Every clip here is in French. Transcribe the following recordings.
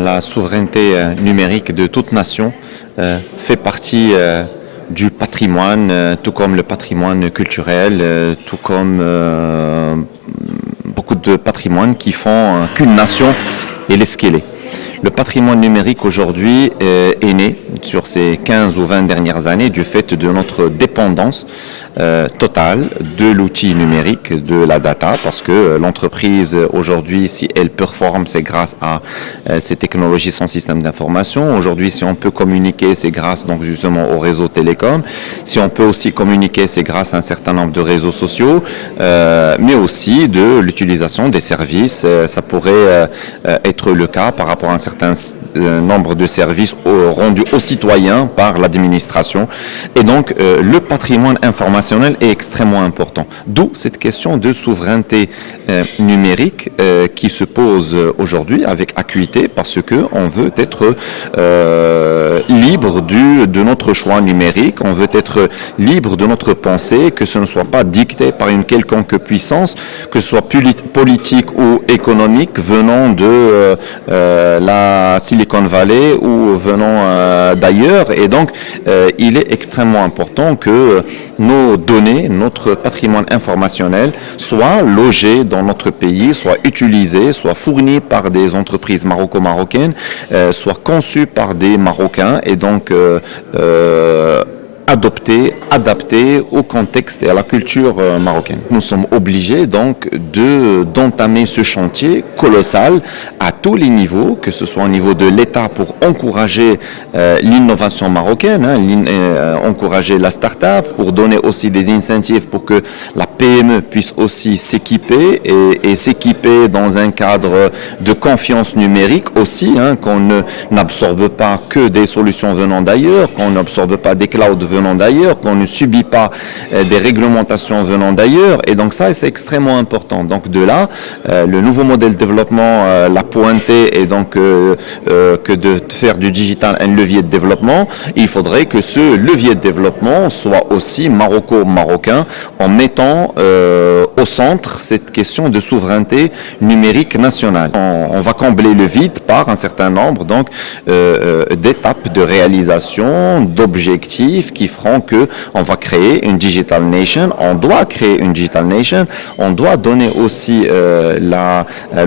La souveraineté numérique de toute nation fait partie du patrimoine, tout comme le patrimoine culturel, tout comme beaucoup de patrimoines qui font qu'une nation est ce qu'elle est. Le patrimoine numérique aujourd'hui est né sur ces 15 ou 20 dernières années du fait de notre dépendance totale de l'outil numérique, de la data, parce que l'entreprise aujourd'hui, si elle performe, c'est grâce à ces technologies sans système d'information. Aujourd'hui, si on peut communiquer, c'est grâce donc justement au réseau télécom. Si on peut aussi communiquer, c'est grâce à un certain nombre de réseaux sociaux, mais aussi de l'utilisation des services. Ça pourrait être le cas par rapport à un certain nombre de services rendus aux citoyens par l'administration. Et donc, le patrimoine informationnel est extrêmement important. D'où cette question de souveraineté numérique qui se pose aujourd'hui avec acuité parce qu'on veut être libre de notre choix numérique, on veut être libre de notre pensée, que ce ne soit pas dicté par une quelconque puissance, que ce soit politique ou économique venant de la Silicon Valley ou venant d'ailleurs. Et donc, il est extrêmement important que nos données, notre patrimoine informationnel soient logés dans notre pays, soient utilisés, soient fournis par des entreprises maroco-marocaines, soient conçus par des Marocains et donc adaptés au contexte et à la culture marocaine. Nous sommes obligés donc d'entamer ce chantier colossal à tous les niveaux, que ce soit au niveau de l'État pour encourager l'innovation marocaine, encourager la start-up, pour donner aussi des incentives pour que la PME puisse aussi s'équiper et s'équiper dans un cadre de confiance numérique aussi, qu'on n'absorbe pas que des solutions venant d'ailleurs, qu'on n'absorbe pas des clouds venant d'ailleurs, qu'on ne subit pas des réglementations venant d'ailleurs. Et donc ça, c'est extrêmement important. Donc de là, le nouveau modèle de développement l'a pointé et donc que de faire du digital un levier de développement, il faudrait que ce levier de développement soit aussi maroco-marocain en mettant au centre cette question de souveraineté numérique nationale. On va combler le vide par un certain nombre donc d'étapes de réalisation, d'objectifs qui feront qu'on va créer une Digital Nation. On doit créer une Digital Nation. On doit donner aussi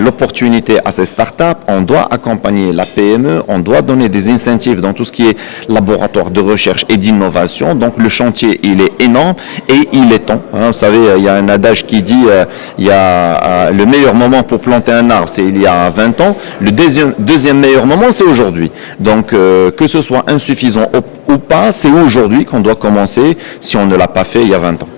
l'opportunité à ces startups. On doit accompagner la PME. On doit donner des incentives dans tout ce qui est laboratoire de recherche et d'innovation. Donc le chantier, il est énorme et il est temps. Vous savez, il y a un adage qui dit il y a le meilleur moment pour planter un arbre, c'est il y a 20 ans. Le deuxième meilleur moment, c'est aujourd'hui. Donc que ce soit insuffisant ou pas, c'est aujourd'hui qu'on doit commencer si on ne l'a pas fait il y a 20 ans.